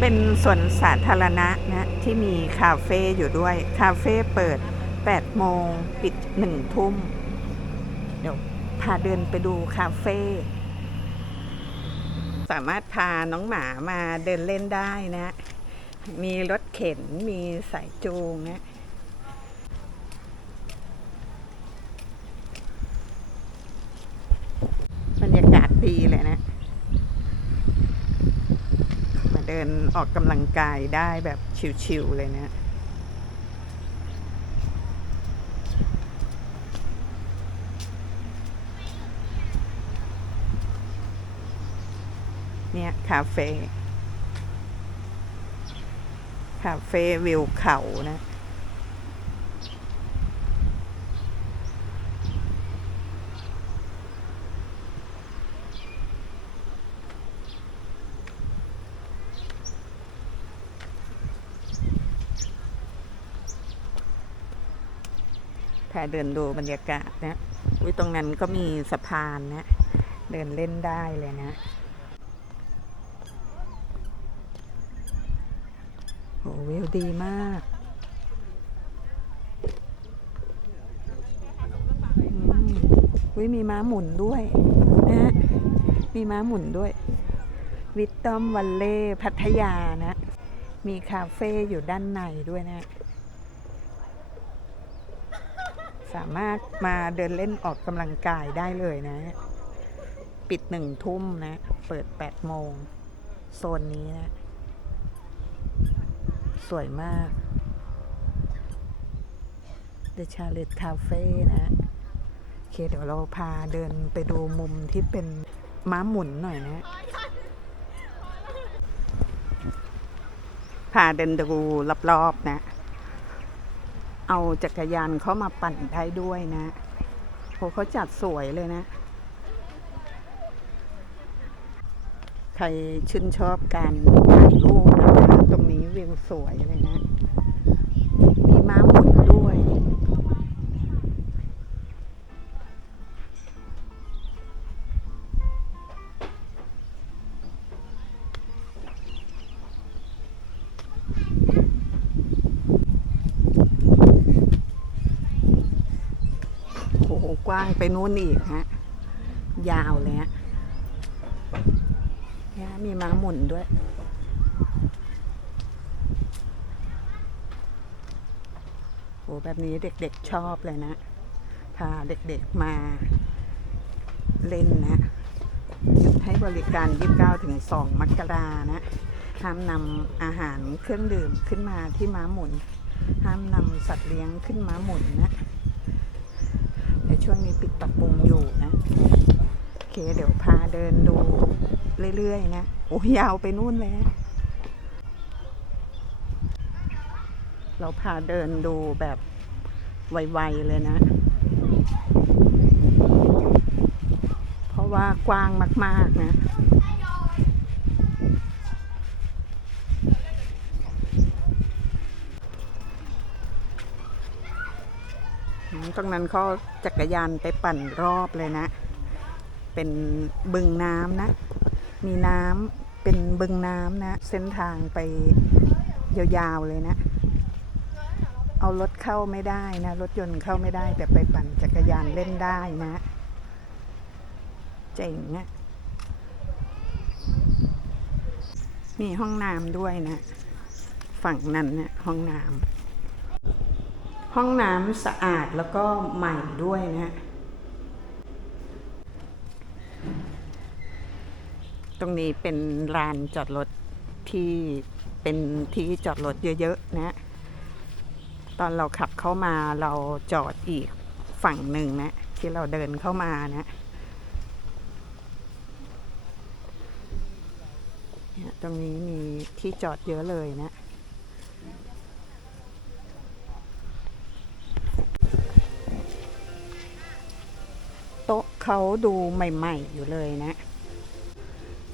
เป็นสวนสาธารณะนะ ที่มีคาเฟ่อยู่ด้วย คาเฟ่เปิด 8 โมง ปิด 1 ทุ่ม เดี๋ยวพาเดินไปดูคาเฟ่สามารถพาน้องหมามาเดินเล่นได้นะ มีรถเข็น มีสายจูงนะบรรยากาศดีเลยนะ มา เดินออกกำลังกายได้แบบชิวๆเลยนะเนี่ยคาเฟ่ คาเฟ่วิวเขานะ พาเดินดูบรรยากาศนะวิตรงนั้นก็มีสะพานนะ เดินเล่นได้เลยนะโหวิวดีมากอืมวิมีม้าหมุนด้วยนะมีม้าหมุนด้วย วิตตอมวันเล่พัทยานะ มีคาเฟ่อยู่ด้านในด้วยนะ สามารถมาเดินเล่นออกกำลังกายได้เลยนะ ปิดหนึ่งทุ่มนะ เปิดแปดโมง โซนนี้นะ สวยมาก The Charlotte Cafe นะโอเคเดี๋ยวเราพาเดินไปดูมุมที่เป็นม้าหมุนหน่อยนะ พาเดินดูรอบๆนะ เอาจักรยานเขามาปั่นได้ด้วยนะโหเขาจัดสวยเลยนะ ใครชื่นชอบการถ่ายรูปนะคะตรงนี้วิวสวยเลยนะ ไปนู้นอีกฮะ ยาวเลยฮะมีม้าหมุนด้วย โอ้แบบนี้เด็กๆชอบเลยนะพาเด็กๆมาเล่นนะ ให้บริการ 29ถึง2มกรานะห้ามนำอาหารเครื่องดื่มขึ้นมาที่ม้าหมุน ห้ามนำสัตว์เลี้ยงขึ้นม้าหมุนนะ ช่วงนี้ปิดปรับปรุงอยู่นะโอเคเดี๋ยวพาเดินดูเรื่อยๆนะโอ้ยาวไปนู่นแล้ว เราพาเดินดูแบบไวๆเลยนะ เพราะว่ากว้างมาก ๆ นะ ตรงนั้นเขาจักรยานไปปั่นรอบเลยนะ เป็นบึงน้ำนะ มีน้ำเป็นบึงน้ำนะ เส้นทางไปยาวๆเลยนะ เอารถเข้าไม่ได้นะ รถยนต์เข้าไม่ได้ แต่ไปปั่นจักรยานเล่นได้นะเจ๋งอะมีห้องน้ำด้วยนะ ฝั่งนั้นนะห้องน้ำ ห้องน้ำสะอาดแล้วก็ใหม่ด้วยนะ ตรงนี้เป็นลานจอดรถที่เป็นที่จอดรถเยอะๆนะ ตอนเราขับเข้ามาเราจอดอีกฝั่งหนึ่งนะ ที่เราเดินเข้ามานะตรงนี้มีที่จอดเยอะเลยนะ เขาดูใหม่ ๆ อยู่เลยนะ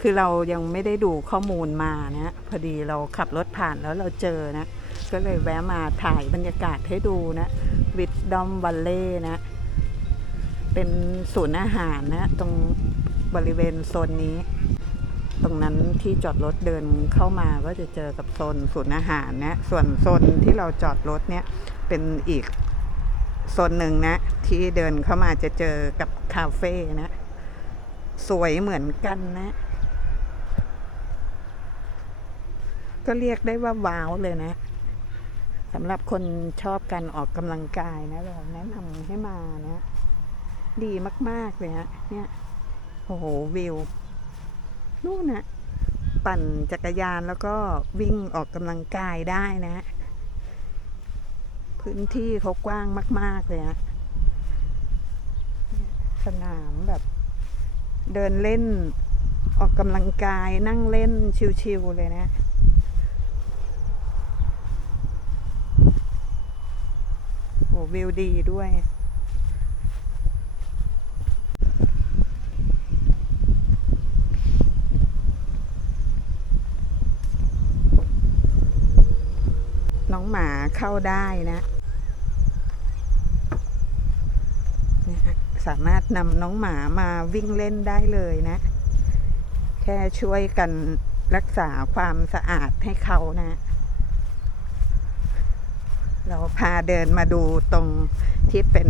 คือเรายังไม่ได้ดูข้อมูลมานะพอดีเราขับรถผ่านแล้วเราเจอนะ ก็เลยแวะมาถ่ายบรรยากาศให้ดูนะวิดดอมวัลเล่นะ เป็นศูนย์อาหารนะ ตรงบริเวณโซนนี้ ตรงนั้นที่จอดรถเดินเข้ามาก็จะเจอกับโซนศูนย์อาหารนะ ส่วนโซนที่เราจอดรถเนี่ยเป็นอีก โซนหนึ่งนะ ที่เดินเข้ามาจะเจอกับคาเฟ่นะ สวยเหมือนกันนะ ก็เรียกได้ว่าว้าวเลยนะสำหรับคนชอบการออกกำลังกายนะเราแนะนำให้มานะ ดีมาก ๆ เลยฮะเนี่ยโอ้โหวิว นู่นนะปั่นจักรยานแล้วก็วิ่งออกกำลังกายได้นะ พื้นที่เขากว้างมาก ๆ เลยฮะสนามแบบ เดินเล่น ออกกำลังกายนั่งเล่นชิวๆเลยนะโอ้วิวดีด้วยน้องหมาเข้าได้นะเนี่ยฮะ สามารถนำน้องหมามาวิ่งเล่นได้เลยนะ แค่ช่วยกันรักษาความสะอาดให้เขานะ เราพาเดินมาดูตรงที่เป็น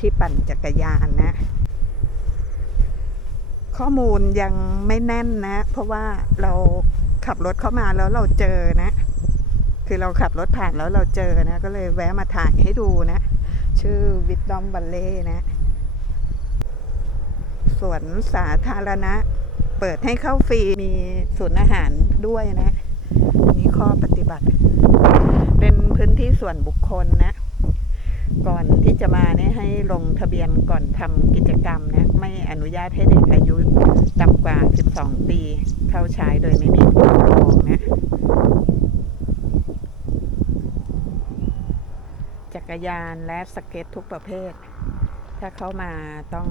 ที่ปั่นจักรยานนะ ข้อมูลยังไม่แน่นนะ เพราะว่าเราขับรถเข้ามาแล้วเราเจอนะ คือเราขับรถผ่านแล้วเราเจอนะ ก็เลยแวะมาถ่ายให้ดูนะ ชื่อวิดดอมบัลเล่นะ สวนสาธารณะ เปิดให้เข้าฟรี มีศูนย์อาหารด้วยนะอันนี้ข้อปฏิบัติ เป็นพื้นที่ส่วนบุคคลนะ ก่อนที่จะมาเนี่ยให้ลงทะเบียนก่อนทำกิจกรรมนะ ไม่อนุญาตให้เด็กอายุต่ำกว่า 12 ปี เข้าใช้โดยไม่มีผู้ปกครองนะ จักรยานและสเก็ตทุกประเภท ถ้าเข้ามาต้อง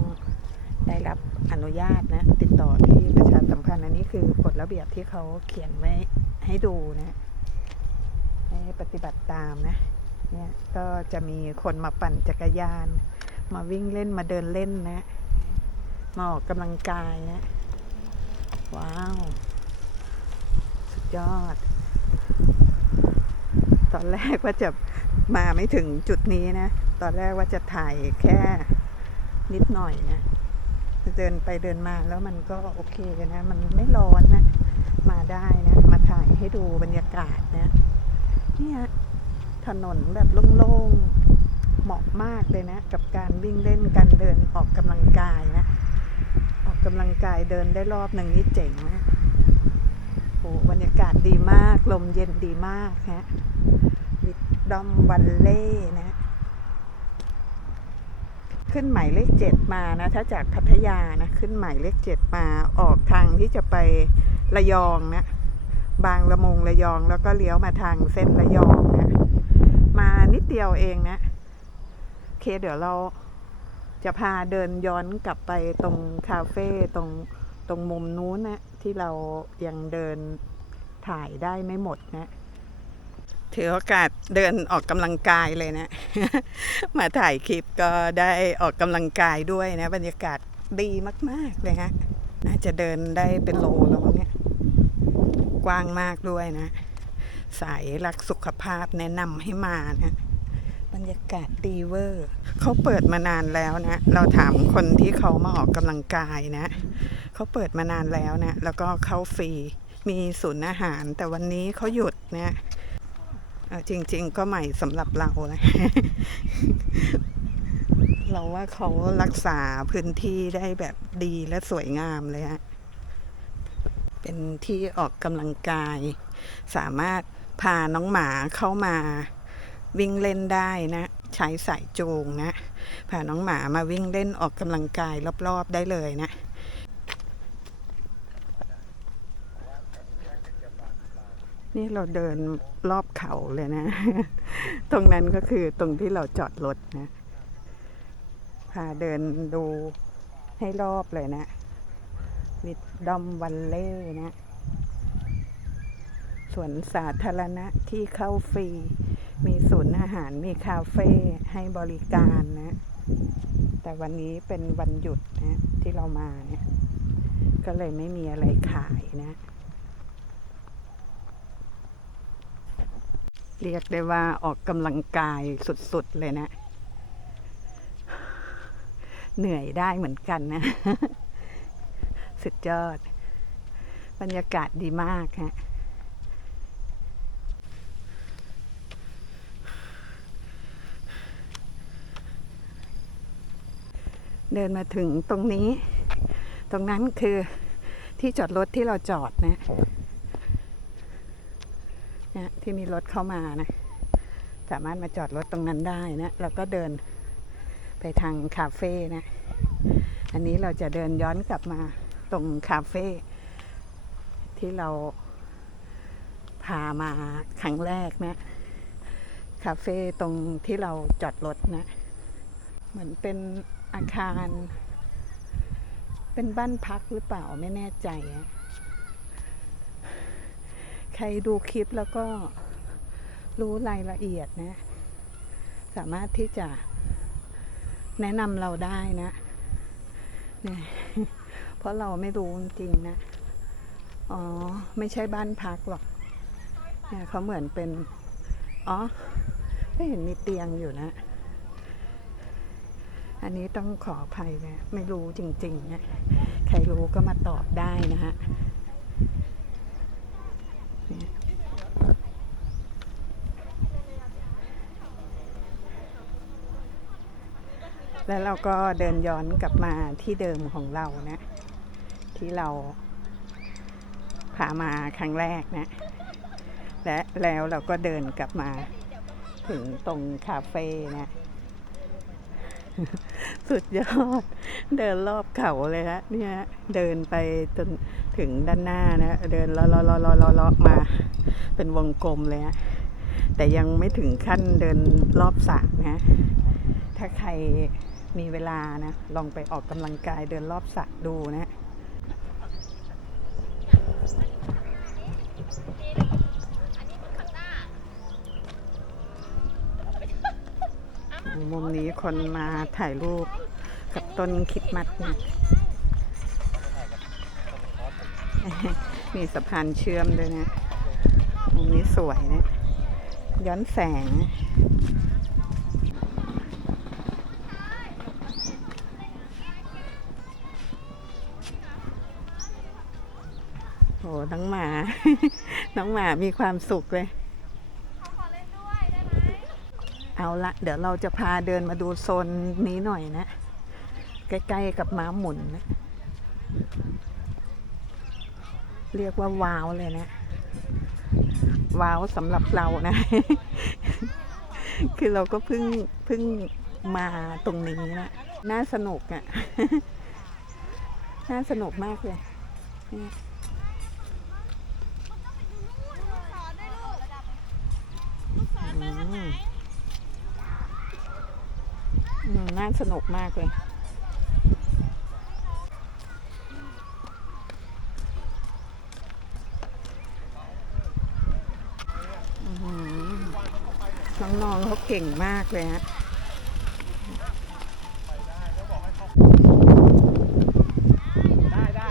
ได้รับอนุญาตนะ ติดต่อที่ประชาสัมพันธ์อันนี้คือกฎระเบียบที่เขาเขียนไว้ให้ดูนะให้ปฏิบัติตามนะเนี่ยก็จะมีคนมาปั่นจักรยาน มาวิ่งเล่นมาเดินเล่นนะมาออกกำลังกายนะ ว้าว สุดยอด ตอนแรกว่าจะ มาไม่ถึงจุดนี้นะ ตอนแรกว่าจะถ่ายแค่นิดหน่อยนะ เดินไปเดินมาแล้วมันก็โอเคนะ มันไม่ร้อนนะ มาได้นะ มาถ่ายให้ดูบรรยากาศนะ เนี่ยถนนแบบโล่งๆ เหมาะมากเลยนะ กับการวิ่งเล่นการเดินออกกำลังกายนะ ออกกำลังกายเดินได้รอบหนึ่งนี่เจ๋งนะโอ้บรรยากาศดีมาก ลมเย็นดีมากฮะ ดอมวันเล่นะ ขึ้นหมายเลขเจ็ดมานะ ถ้าจากพัทยานะ ขึ้นหมายเลขเจ็ดมาออกทางที่จะไประยองนะ บางละมงระยองแล้วก็เลี้ยวมาทางเส้นระยองนะ มานิดเดียวเองนะโอเคเดี๋ยวเราจะพาเดินย้อนกลับไปตรงคาเฟ่ตรงตรงมุมนู้นนะ ที่เรายังเดินถ่ายได้ไม่หมดนะ ถือโอกาสเดินออกกำลังกายเลยนะ มาถ่ายคลิปก็ได้ออกกำลังกายด้วยนะ บรรยากาศดีมาก ๆ เลยฮะน่าจะเดินได้เป็นโลแล้วเนี่ยกว้างมากด้วยนะ สายรักสุขภาพแนะนำให้มานะบรรยากาศดีเวอร์เขาเปิดมานานแล้วนะ เราถามคนที่เขามาออกกำลังกายนะ เขาเปิดมานานแล้วนะ แล้วก็เข้าฟรี มีศูนย์อาหาร แต่วันนี้เขาหยุดนะ เอาจริง ๆ ก็ใหม่สำหรับเรานะ เราว่าเขารักษาพื้นที่ได้แบบดีและสวยงามเลยฮะ เป็นที่ออกกำลังกาย สามารถพาน้องหมาเข้ามาวิ่งเล่นได้นะ ใช้สายจูงนะ พาน้องหมามาวิ่งเล่นออกกำลังกายรอบๆได้เลยนะ นี่เราเดินรอบเขาเลยนะ ตรงนั้นก็คือตรงที่เราจอดรถนะ พาเดินดูให้รอบเลยนะวิดดอมวันเล่นะสวนสาธารณะที่เข้าฟรี มีศูนย์อาหารมีคาเฟ่ให้บริการนะ แต่วันนี้เป็นวันหยุดนะที่เรามาเนี่ย ก็เลยไม่มีอะไรขายนะ เรียกได้ว่าออกกำลังกายสุดๆเลยนะ เหนื่อยได้เหมือนกันนะ สุดยอด บรรยากาศดีมากฮะเดินมาถึงตรงนี้ ตรงนั้นคือที่จอดรถที่เราจอดนะ นี่ยที่มีรถเข้ามานะ สามารถมาจอดรถตรงนั้นได้นะ แล้วก็เดินไปทางคาเฟ่นะ อันนี้เราจะเดินย้อนกลับมาตรงคาเฟ่ที่เราพามาครั้งแรกนะ คาเฟ่ตรงที่เราจอดรถนะ เหมือนเป็นอาคาร เป็นบ้านพักหรือเปล่าไม่แน่ใจอะ ใครดูคลิปแล้วก็รู้รายละเอียดนะ สามารถที่จะแนะนำเราได้นะเนี่ยเพราะเราไม่รู้จริงนะ อ๋อ ไม่ใช่บ้านพักหรอกเนี่ยเขาเหมือนเป็น อ๋อไม่เห็นมีเตียงอยู่นะ อันนี้ต้องขออภัยนะ ไม่รู้จริงๆนะ ใครรู้ก็มาตอบได้นะฮะเนี่ย แล้วเราก็เดินย้อนกลับมาที่เดิมของเรานะ ที่เราพามาครั้งแรกนะ และแล้วเราก็เดินกลับมาถึงตรงคาเฟ่นะ สุดยอด เดินรอบเขาเลยฮะเนี่ยเดินไปจนถึงด้านหน้านะ เดินเลาะเลาะเลาะเลาะมา เป็นวงกลมเลยฮะแต่ยังไม่ถึงขั้นเดินรอบสระนะ ถ้าใคร มีเวลานะ ลองไปออกกำลังกายเดินรอบสระดูนะมุมนี้คนมาถ่ายรูปกับต้นคิดมัดนะมีสะพานเชื่อมด้วยนะมุมนี้สวยนะ ย้อนแสงนะ น้องหมา น้องหมามีความสุขเลยเอาละเดี๋ยวเราจะพาเดินมาดูโซนนี้หน่อยนะ ใกล้ๆกับม้าหมุนนะ เรียกว่าว้าวเลยนะว้าวสำหรับเรานะ คือเราก็เพิ่งเพิ่งมาตรงนี้นะ น่าสนุกอะ่ะ น่าสนุกมากเลยเนี่ยอืม อืมน่าสนุกมากเลยอื้อหือน้องๆเขาเก่งมากเลยฮะได้ได้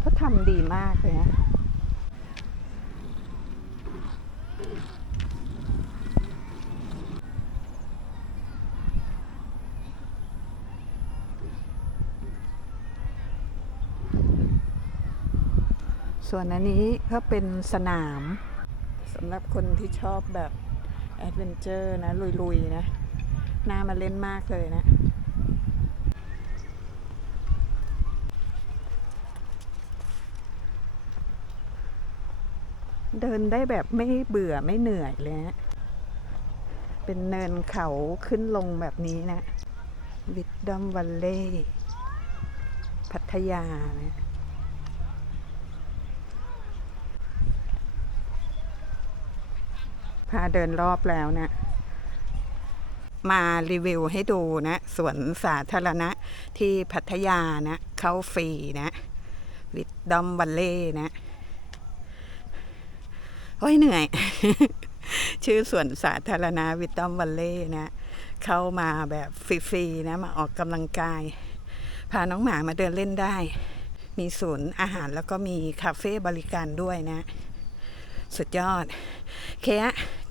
เขาทำดีมากเลยฮะ ส่วนอันนี้ก็เป็นสนามสำหรับคนที่ชอบแบบแอดเวนเจอร์นะ ลุย ๆ นะ น่ามาเล่นมากเลยนะ เดินได้แบบไม่เบื่อไม่เหนื่อยเลยนะ เป็นเนินเขาขึ้นลงแบบนี้นะวิดดัมวัลเล่ พัทยานะ คะ เดินรอบแล้วนะ มารีวิวให้ดูนะสวนสาธารณะที่พัทยานะ เข้าฟรีนะวิดดอมบัลเล่นะโอ้ยเหนื่อย ชื่อสวนสาธารณะวิดดอมบัลเล่นะ เข้ามาแบบฟรีๆนะ มาออกกำลังกาย พาน้องหมามาเดินเล่นได้ มีศูนย์อาหารแล้วก็มีคาเฟ่บริการด้วยนะ สุดยอดแค่